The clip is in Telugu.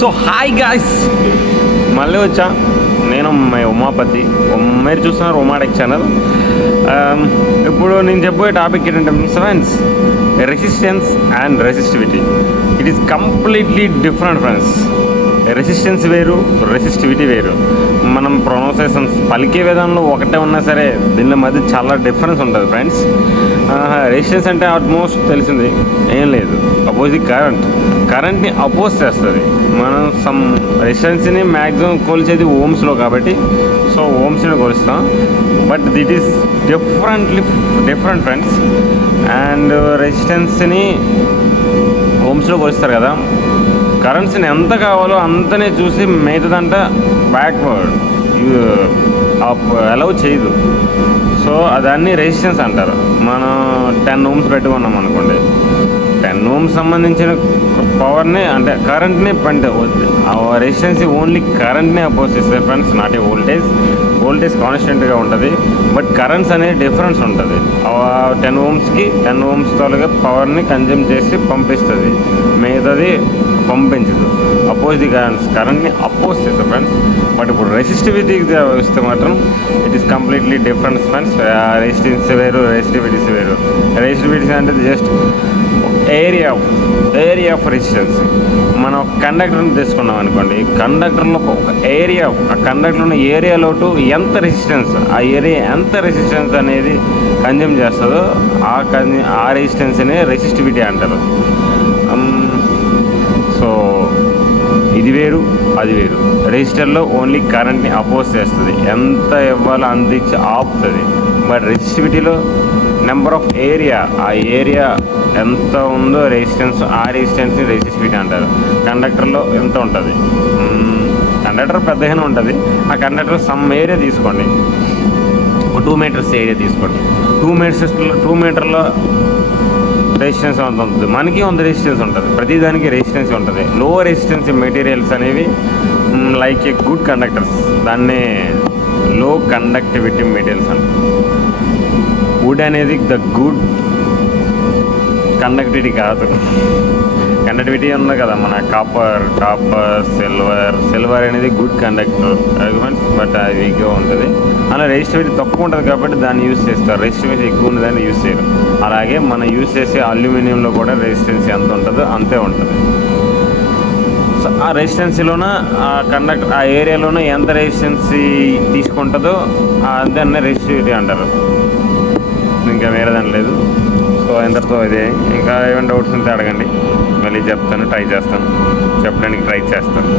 సో హాయ్ గాయ్స్, మళ్ళీ వచ్చా నేను ఉమాపతి. మీరు చూస్తున్నారు ఉమాటెక్ ఛానల్. ఇప్పుడు నేను చెప్పే టాపిక్ ఏంటంటే friends, resistance and resistivity. It is completely different friends. Resistance వేరు, రెసిస్టివిటీ వేరు. మనం ప్రొనౌన్సియేషన్స్ పలికే విధానంలో ఒకటే ఉన్నా సరే దీని మధ్య చాలా డిఫరెన్స్ ఉంటుంది ఫ్రెండ్స్. రెసిస్టెన్స్ అంటే ఆల్మోస్ట్ తెలిసింది, ఏం లేదు, అపోజిట్ కరెంట్ని అపోజ్ చేస్తుంది. మనం సమ్ రెసిస్టెన్స్ని మ్యాక్సిమం కొలిచేది ఓమ్స్లో కాబట్టి సో ఓమ్స్ని కొలుస్తాం. But that is different friends. And రెసిస్టెన్స్ని ఓమ్స్లో కొలుస్తారు కదా, కరెంట్స్ని ఎంత కావాలో అంతనే చూసి మిగతాదంట బ్యాక్వర్డ్ అలౌ చేయదు. సో దాన్ని రెసిస్టెన్స్ అంటారు. మనం 10 ohms పెట్టుకున్నాం అనుకోండి, 10 ohms సంబంధించిన పవర్ని అంటే కరెంట్ని రెసిస్టెన్స్ ఓన్లీ కరెంట్ని అపోజ్ చేస్తుంది ఫ్రెండ్స్, నాట్ ఏ వోల్టేజ్ కాన్స్టెంట్గా ఉంటుంది. బట్ కరెంట్స్ అనేది డిఫరెన్స్ ఉంటుంది. 10 ohmsకి 10 ohms తోలుగా పవర్ని కన్జ్యూమ్ చేసి పంపిస్తుంది, మిగతాది పంపించదు. ది కరెంట్ని అపోజ్ చేస్తుంది ఫ్రెండ్స్. బట్ ఇప్పుడు రెసిస్టివిటీకి వస్తే మాత్రం it is completely difference friends. Resistance వేరు, రెసిస్టివిటీస్ వేరు. రెసిస్టివిటీస్ అంటే జస్ట్ ఏరియా ఆఫ్ రెసిస్టెన్స్. మనం ఒక కండక్టర్ని తీసుకున్నాం అనుకోండి, కండక్టర్లో ఒక ఆ కండక్టర్ ఉన్న ఏరియాలోటు ఎంత రెసిస్టెన్స్ అనేది కన్జ్యూమ్ చేస్తుందో ఆ రెసిస్టెన్స్ని రెసిస్టివిటీ అంటారు. సో ఇది వేరు, అది వేరు. రెసిస్టర్లో ఓన్లీ కరెంట్ని అపోజ్ చేస్తుంది, ఎంత ఇవ్వాలో అంత ఇచ్చి ఆపుతుంది. బట్ రెసిస్టివిటీలో నెంబర్ ఆఫ్ ఆ ఏరియా ఎంత ఉందో రెసిస్టెన్స్, ఆ రెసిస్టెన్స్ని రెసిస్టివిటీ అంటారు. కండక్టర్లో ఎంత ఉంటుంది, కండక్టర్ పెద్దగానే ఉంటుంది. ఆ కండక్టర్ సమ్ ఏరియా తీసుకోండి, ఒక 2 meters ఏరియా తీసుకోండి. 2 మీటర్లో రెసిస్టెన్స్ అంత ఉంటుంది, మనకి అంత రెసిస్టెన్స్ ఉంటుంది. ప్రతిదానికి రెసిస్టెన్స్ ఉంటుంది. లో రెసిస్టెన్స్ మెటీరియల్స్ అనేవి లైక్ ఏ గుడ్ కండక్టర్స్, దాన్నే లో కండక్టివిటీ మెటీరియల్స్ అంటారు. వుడ్ అనేది ద గుడ్ కండక్టివిటీ కాదు. కండక్టివిటీ ఉంది కదా, మన కాపర్, సిల్వర్ అనేది గుడ్ కండక్టర్ ఆర్గ్యుమెంట్స్, బట్ అది వీక్గా ఉంటుంది. అలా రెసిస్టివిటీ తక్కువ ఉంటుంది కాబట్టి దాన్ని యూజ్ చేస్తారు. రెసిస్టివిటీ ఎక్కువ ఉన్నదాన్ని యూజ్ చేయరు. అలాగే మనం యూజ్ చేసే అల్యూమినియంలో కూడా రెసిస్టెన్స్ ఎంత ఉంటుందో అంతే ఉంటుంది. సో ఆ రెసిస్టెన్సీలోన ఆ ఏరియాలోన ఎంత రెసిస్టెన్సీ తీసుకుంటుందో దాన్ని రెసిస్టివిటీ అంటారు. ఇంకా వేరేదాని లేదు. సో ఎంతతో ఇదే. ఇంకా ఏమైనా డౌట్స్ ఉంటే అడగండి, మళ్ళీ చెప్తాను, చెప్పడానికి ట్రై చేస్తాను.